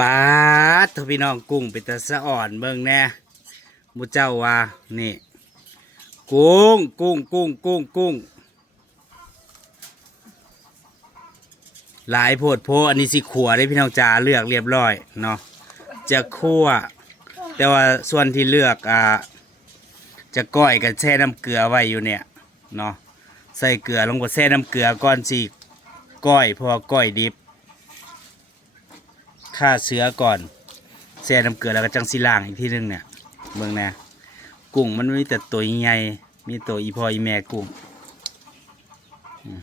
ปาดทพี่น้องกุ้งเป็นตะสะอ่อนเบิ่งแน่มูเจ้าว่านี่ กุ้งกุ้งกุ้งกุ้งกุ้งหลายโพดโพอันนี้สิขัวได้พี่น้องจ๋าเลือกเรียบร้อยเนาะจะคั่ว แต่ว่าส่วนที่เลือกอ่าจะก้อยกับแช่น้ำเกลือไว้อยู่เนี่ยเนาะใส่เกลือลงไปแช่น้ำเกลือก่อนสิก้อยพราะว่าก้อยดิบ ฆ่าเชื้อก่อนแช่น้ำเกลือแล้วก็จังสิล่างอีกทีหนึงเนี่ยเบิ่งนะกุ้งมันมีแต่ตัวใหญ่มีตัวอีพออีแม่กุ้งอืม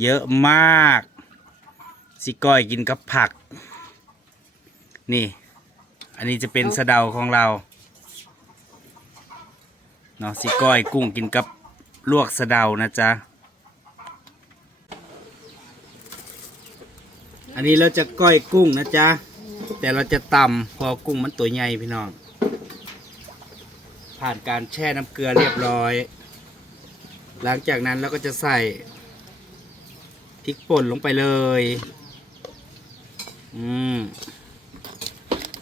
เยอะมาก สิก้อยกินกับผัก นี่ อันนี้จะเป็นสะเดาของเราเนาะสิก้อยกุ้งกินกับลวกสะเดานะจ๊ะ อันนี้เราจะก้อยกุ้งนะจ๊ะ แต่เราจะตำพอกุ้งมันตัวใหญ่พี่น้อง ผ่านการแช่น้ำเกลือเรียบร้อย หลังจากนั้นเราก็จะใส่พริกป่นลงไปเลย อืม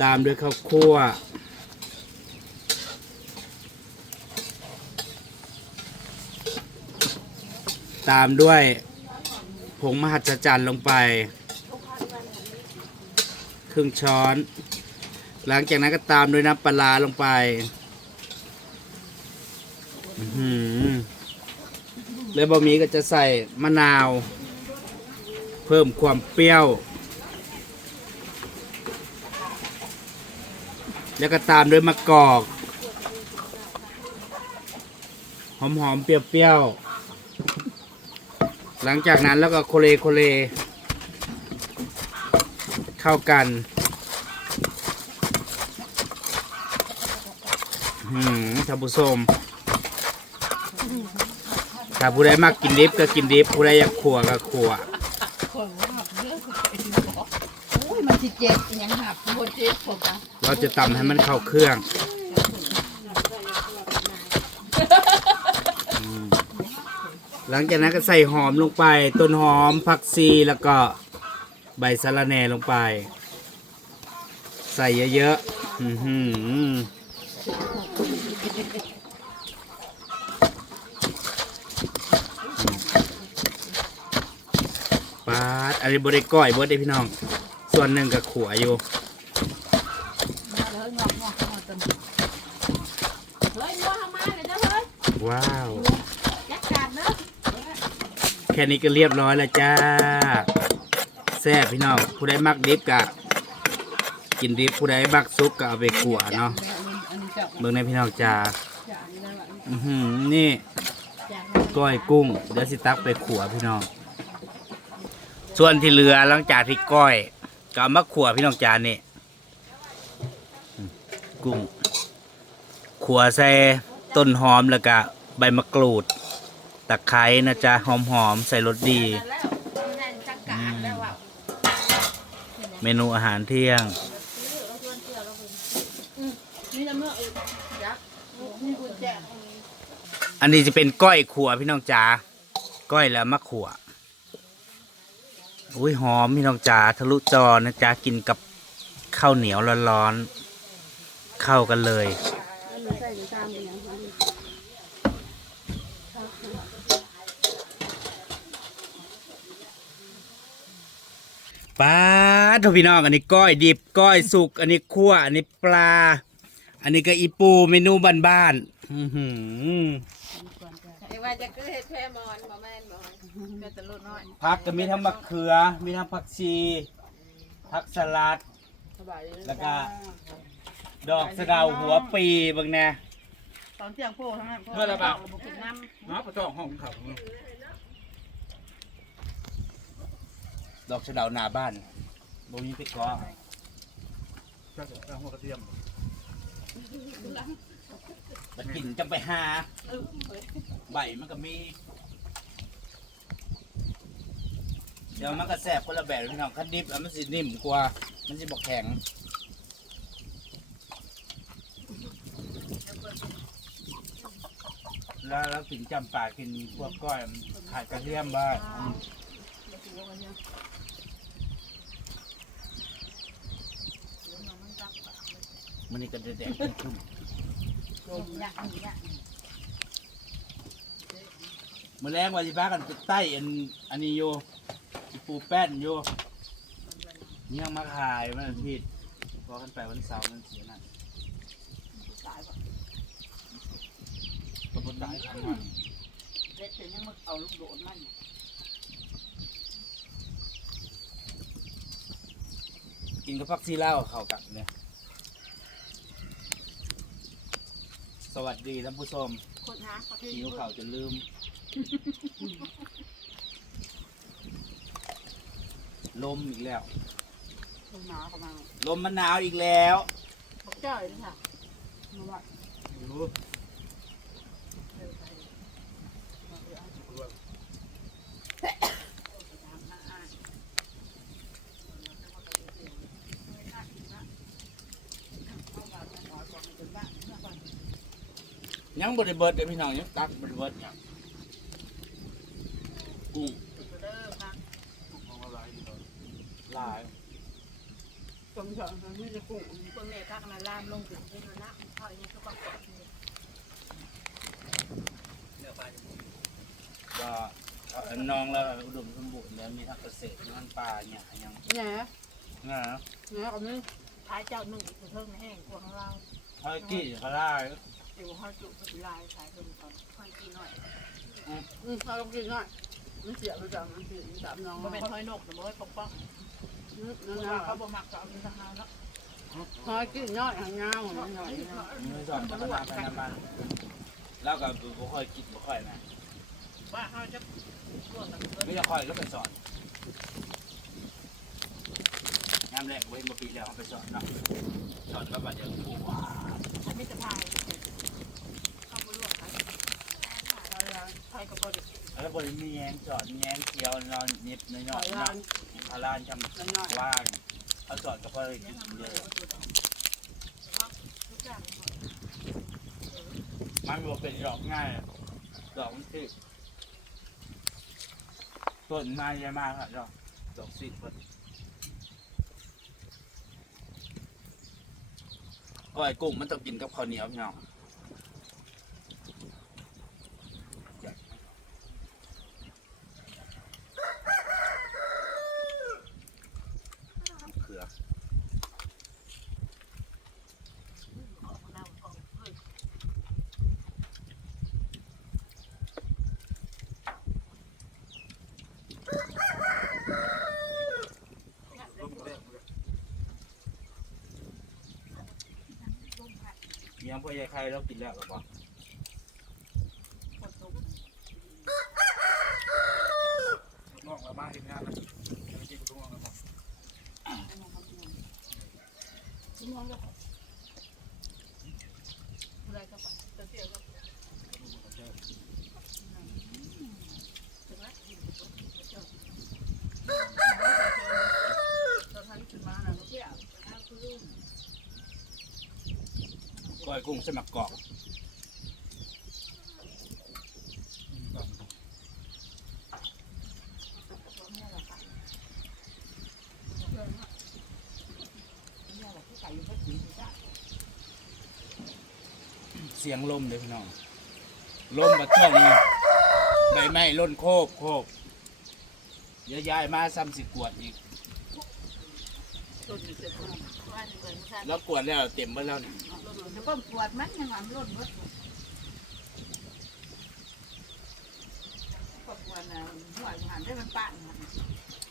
ตามด้วยข้าวคั่ว ตามด้วยผงมหัศจรรย์ลงไป ครึ่งช้อน หลังจากนั้นก็ตามด้วยน้ำปลาลงไปแล้วบะหมี่ก็จะใส่มะนาว เพิ่มความเปรี้ยว แล้วก็ตามด้วยมะกอก หอมๆเปรี้ยวๆหลังจากนั้นแล้วก็โคเลโคเล เข้ากันหืมท่านผู้ชมถ้าผู้ใดมักกินดิบก็กินดิบผู้ใดอยากขัวก็ขัวอุ้ยมันสิเจ็บอิหยังหักโคตรเจ็บผมอะเราจะตำให้มันเข้าเครื่องอืมหลังจากนั้นก็ใส่หอมลงไป ต้นหอมผักชีแล้วก็ ใบสะระแหน่ลงไป ใส่เยอะๆอื้อหือปาดอันนี้บริก้อยเบิดได้พี่น้อง ส่วนหนึ่งกับขัวอยู่เฮ้ยงอกงอกงอกจนเฮ้ยงัวทำมาเลยจ้ะเฮ้ยว้าวยักการเนอะแค่นี้ก็เรียบร้อยแล้วจ้า แซ่บพี่น้องผู้ใดมักดิบกะกินดิบผู้ใดมักซุปก็เอาไปขัวเนาะเบิ่งในพี่น้องจ้าจ่านี่นะล่ะอือหือนี่จ่าก้อยกุ้งเดี๋ยวสิตักไปขัวพี่น้อง ส่วนที่เหลือหลังจากที่ก้อยก็เอามาขัวพี่น้องจ้านี่กุ้งขัวใส่ต้นหอมแล้วก็ใบมะกรูดตะไคร้นะจ๊ะหอมๆใส่รสดี แล้วนั่นจักการแล้วอะ เมนูอาหารเที่ยง อันนี้จะเป็นก้อยขัวพี่น้องจ๋าก้อยแล้วมะขัวอุ้ยหอมพี่น้องจ๋าทะลุจอนะจ๊ะกินกับข้าวเหนียวร้อนๆเข้ากันเลย ป้า ดโทพี่น้อง อันนี้ก้อยดิบก้อยสุก อันนี้คั่ว อันนี้ปลา อันนี้ก็อีปูเมนูบ้านๆอื้อหือไอ้ว่าจะคือเฮ็ดแค่มอนบ่แม่นบ่แม่ตะลุน้อยผักก็มีทั้งมะเขือ มีทั้งผักชีผักสลัด สบายดีแล้วก็ ดอกสะเดาหัวปีเบางแน่ตอนเที่ยงโป้ทั้งนั้นเมื่อไรบ้างบ่กินน้ำน้าประจองห้องเขาดอกสะเดาหน้าบ้าน บ่มีติดกอก็จะหัวกระเทียมมันกินจังไปหา ใบมันก็มี เดี๋ยวมันก็แสบคนละแบบเลยพี่น้องคันดิบแล้วมันสินิ่มกว่า มันสิบอกแข็งแล้วแล้วกินจำปากินพวกก้อยมันขาดกระเทียมบ้าง มันนี่ก็แดดๆขึ้นลมยากนี่ยากมื่อแรงว่าสิพากันไปใต้อันอันนี้โยอีปูแป้นโยยังมาขายวันอาทิตย์พอกันไปวันเสาร์มันเสียนั่นตายบ่ก็บ่ได้ทำงานเด็กถึงยังมาเอาลูกโดดมันกินกับพักซีเหล้าเข้ากันเนี่ย สวัสดีท่านผู้ชมคนหาเขาที่หิวข่าวจนลืม ลมอีกแล้ว คนหาเขามาลมมันหนาวอีกแล้ว บอกเจ้าเลยค่ะมาว่ายั บริเบิดเดี๋ยวพี่น้องยังตักบริเบิดยังกุ้งลายจงเฉยมันไม่จะกุ้งคนแม่พักมาล่ามลงถึงที่นั่นนะพ่อยังก็ประกอบก็เอาน้องแล้วอุดมสมบูรณ์แล้วมีทั้งเกษตรมีทั้งป่าเนี่ยยังเนี่ยนะเนี่ยเอามือท้ายเจ้าหนึ่งอีกเพิ่งแห้งกว่าของเราเขากี้เขาได้ เดี๋ยวห้อยจุกลายขายเพิ่มก่อนห้อยกินหน่อยอืมเราลองกินหน่อยมันเสียไปจังมันเสียสามน้องบ่เป็นห้อยนกแต่บ่ให้ปกป้องนั่นะว่าเขาบ่มักจะเอาเงินทางเฮาเนาะหอยกินน่อยหางยาวหน่อยหน่อยไม่สอนพัฒนาไปน้ำมันแล้วก็บ่ค่อยคิดบ่ค่อยนะว่าเฮาจะไม่จะค่อยแล้วไปสอนงามแรกเว้นบ่ปีแล้วไปสอนเนาะสอนก็มาเจอผู้ว่ามีแต่พายเข้าบ่ร่วมกัน พายก็บ่ได้แล้วบริมีแยงจอดมีแยงเขียวนอนนิดน้อยๆหอยเนาะลานพาลานจน้อยำว่างเขาจอดก็พอเลยจุดเดียวทุกอย่างมันบ่เป็นดอกง่ายดอกมันสิต้นไม้ใหญ่มากครับดอกดอกสิเพิ่นก้อยกุ้งมันต้องกินกับข้าวเหนียวพี่น้อง ยังพ่อใหญ่ใครเรากินแล้วหรือเปล่าน้องเรามาเห็นงานแล้วกินกุ้งแล้วมั้ง ชิ้นน้องก็ อะไรก็ไปจะเสียก็ตอนนี้ขึ้นมาน่ะเที่ยวทางคือ ก้อยกุ้งสมักกรอกไก่อยู่ก็กินได้เสียงลมเลยพี่น้อง ลมมาช่วงนี้ใบไม้ล้นโคบโคบเดี๋ยอะย้ายมาซ้ำสิกวดอีกต้นนี้เสร็จแล้วว่าจะเป็นชาติแล้วกวดแล้วเต็มหมดแล้วนี่จะเพิ่มปวดมันยังหวานรดรดครอบครัวน่ะหัวหันได้มันปานมัน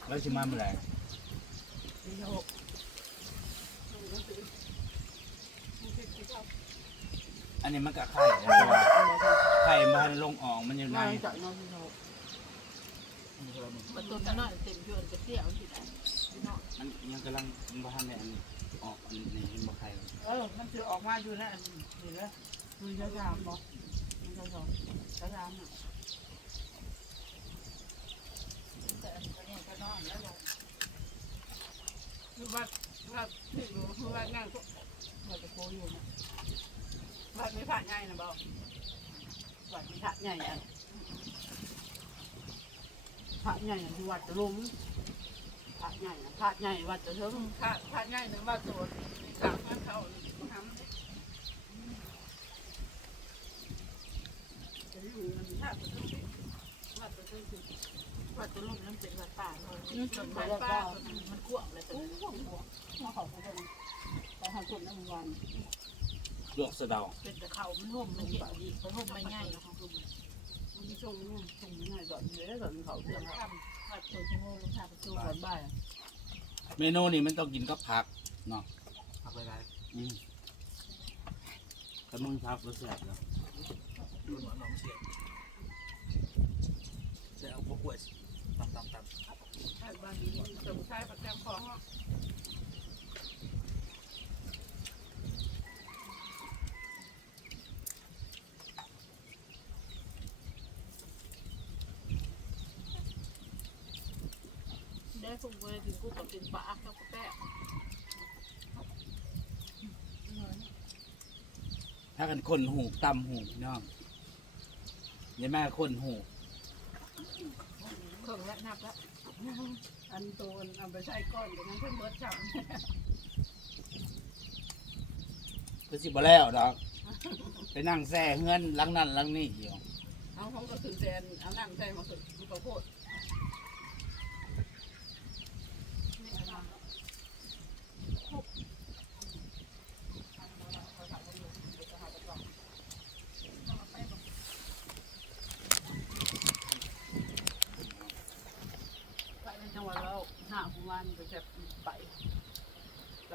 แล้วชิมาเมื่อไหร่ดีโหอันนี้มันก็ไข่นะแต่ว่าไข่มันลงอ่อกมันอยู่ในง่ายจังน้องพี่โมันต้นน้อยเต็มยวนจะเสียวที่ไหนมันยังกำลังมันบ่ทันได้อัน ออกอันนี้มันบ่ไข่เออมันจะออกมาอยู่นะนี่นะมันจะยามบอกมันจะสองจะยามอะแต่อันนี้ก็นอนแล้วคือว่าว่าที่รู้คือว่างานก็มันจะโคอยู่นะว่าไม่ผ่านง่ายนะบอกว่าไม่ผ่านใหญ่อะพระใหญ่างที่วัดจะล้ม พรดใหญ่นะพระใหญ่วัดจะเทิงพรดพระใหญ่หรือว่าตัวที่สามพระเขาทำจะอยู่มันพระจะเทิงวัดจะเทิงวัดจะลุ่มน้ำเป็นวัดป่าเลยต้นไม้ป่ามันขวบเลยแต่ขวขวบมาขอบพระแต่หาคนน้ำวันลวกสะเดาเป็นแต่เขามันห่มมันเย็นดีมันห่มไม่ง่ายนะของคุณมันมีชงนุ่มชงง่ายก่อนเลยแล้ว่อเขาเรื่องทำ วัดตัวที่โง่ลงทางประตูก่อนบ่ายเมนูนี้มันต้องกินกับผักเนาะพักไปได้อืมถ้ามึงพักก็แซ่บแล้วดูหนอนน้องเสียจะเอาพวกกล้วยตำตำตำ ถ้าบ้านนี้สมุนไพรประจำของ ได้คงไปถึงกูกับเป็นปลากับแป้งถ้ากันคนหูตำหูพี่น้องอย่าแม่คนหูเครื่องละนับละอันตัวเอาไปใช้ก้อนเดี๋ยวนั้นเพิ่มเบิร์ดจับก็สิบ่แล้วดอก ไปนั่งแซ่เฮือนหลังนั้นหลังนี้อยู่เอาเขาก็คือแซนเอาน้ำใส่มาคือมันก็โคตร ไปในจังหวัดเราห้าประมาณก็จะไป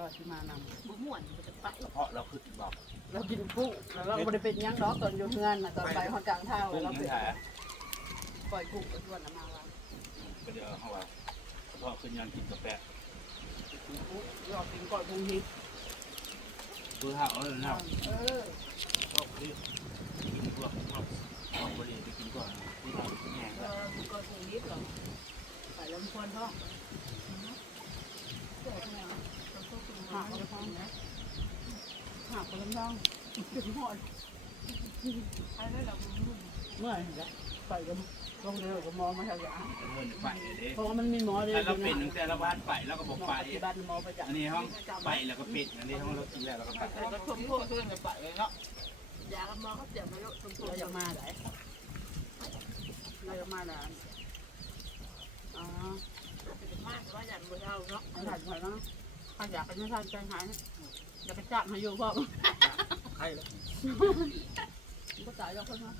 เราที่มานำบุม่วนมันจะไปเพราะเราคือบอกเรากินกุ้งแล้วเราไม่ได้เป็นยังดอกตอนอยู่งานนะตอนไปเขาจางเท้ากุ้งเรานี่เป็นแหละปล่อยกุ้งกับวันมาว่าก็เดี๋ยวเขาว่าเพราะคือยานกินกาแฟเรากินก่อนกุ้งฮิตคือถ้าเอาเลยนะเออ พวกนี้กินพวกพวกพวกบริเวณไปกินก่อนที่เราแง่ เออก่อนกุ้งฮิตเหรอไปลำพวนท้องหักกระท้องนะ หักกระท้องถึงหอดไปแล้วเราบุม่วนเมื่อไหร่ไปกับลงเรือกับมอมาทางอย่างแต่เงินไปเลยเพราะว่ามันมีหมอเลยแต่เราเป็นตั้งแต่ละบ้านไปแล้วก็บอกไป ที่บ้านหมอประจำอันนี้ห้องไปแล้วก็ปิด อันนี้ห้องเรากินแล้วแล้วก็ไปแต่ก็ชมโทษเพื่อนกันไปเลยเนาะยากันมอเขาเสียมาแล้วชมโทษเราจะมาไหนเราจะมาไหนอ๋อมากว่าอย่างเราเนาะอันถัดไปนะถ้าอยากเป็นไม่ทันใจหาย อยากไปจับมาอยู่พ่อใครแล้วก็ตายแล้วคนนะ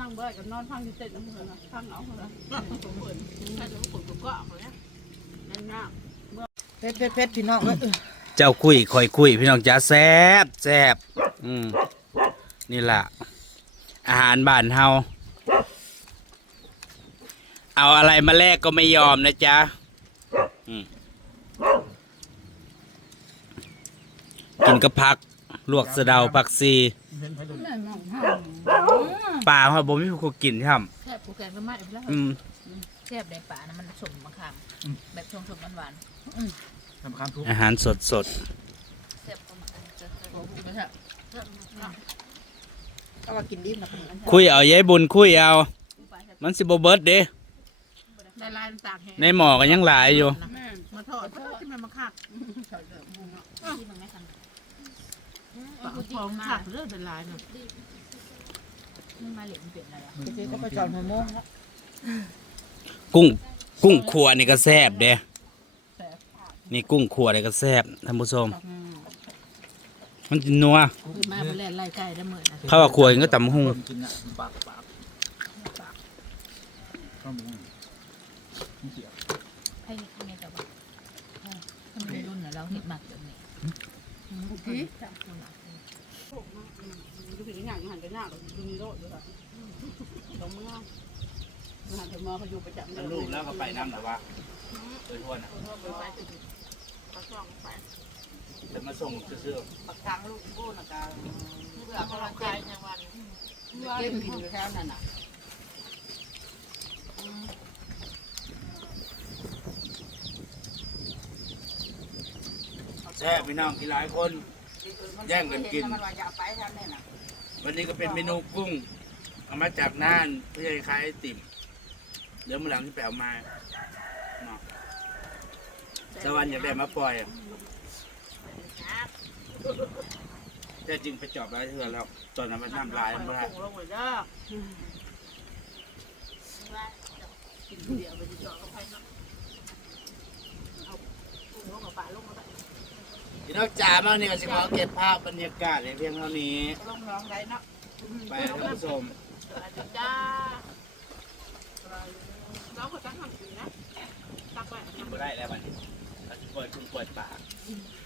นั่งเบื่อกันนอนพังที่เต็นท์น้ำเพลินนะพังเอาเลยผมเหมือนถ้าจะมาขุดผมก็เอาเนี่ยนั่นน่ะเพชรเพชรเพชรพี่น้องเอ้ยเจ้าคุยคอยคุย พี่น้องจ๋าแซ่บแซ่บอืมนี่แหละอาหารบ้านเฮาเอาอะไรมาแลกก็ไม่ยอมนะจ๊ะอืม นกับผัก ลวกสะเดาผักซีเห็นใครดูปลาเขาบ่มีผู้กินครับแค่ปูแกงก็ไม่แล้วอืมแค่ในป่านะมันสมมะขามแบบชมชมหวานทำข้ามทุกอาหารสดสดๆแซ่บก็มาจะโอ้โหไม่ใช่เอาว่ากินดิบนะพี่ๆคุยเอายายบุญคุยเอา มันสิบ่เบิดเด้ได้ลายต่างแห่ในหมอก็ยังหลายอยู่แม่มาทอดที่มันมาคัก ใส่เดือดมุงอะที่มันไม่ทันฟองคักเลือดเป็นลายเนาะมันมาเหลี่ยมเปลี่ยนอะไรอะเจ๊ก็ไปจอดหัวโมงแล้วกุ้งกุ้งขัวนี่ก็แซ่บเด้แสบนี่กุ้งขัวนี่ก็แซ่บท่านผู้ชมมันจะนัวมาเป็นแล่นไล่ไก่ได้เหมือนนะข้าวว่าขัวก็ตำหุงคนกินอะปากปากข้าวหมูนี่เสียให้ให้แต่ว่าถ้ามันรุ่นเราเห็นหมักแบบนี้ ที่จับมันอะดูถึงอย่างหันไปหน้าก็ดูมีโรคด้วยค่ะตรงเมื่อหันไปมอเขาอยู่ประจำลูกแล้วก็ไปน้ำแต่ว่าเออทวนอะไปถึงปลาช่องไปจะมาส่งซื้อปากกลางลูกโบ้นะกลางเพื่อเขาลงใจในวันเก็บหินอยู่แค่นั้นน่ะแซ่บพี่น้องกินหลายคน แย่งกันกินมันว่าจะไปทำนี่น่ะวันนี้ก็เป็นเมนูกุ้งเอามาจากน่านเพื่อจะขายไอติ่มเดี๋ยวมื่อหลังที่ไปเอามาเนาะสวรรค์อยากได้มาปล่อยอะแต่จริงไปจอบร้ายเถื่อแล้ว ตอนนั้นมันน้ำลายมันบ่ได้ลงเลยเด้อกินเดียวไปจะเจาะกับใครเนาะเอาอุ้มลงกับป่าลงมาไป พี่น้องจ๋ามาเนี่ยสิขอเก็บภาพบรรยากาศในเพียงเท่านี้ลงน้องได้เนาะไปท่านผู้ชมสวัสดีจ้าน้องคนตั้งทำสีนะตักไว้กินบ่ได้แล้วบัดนี้เราจะปล่อยกุ้งปล่อยปลาเ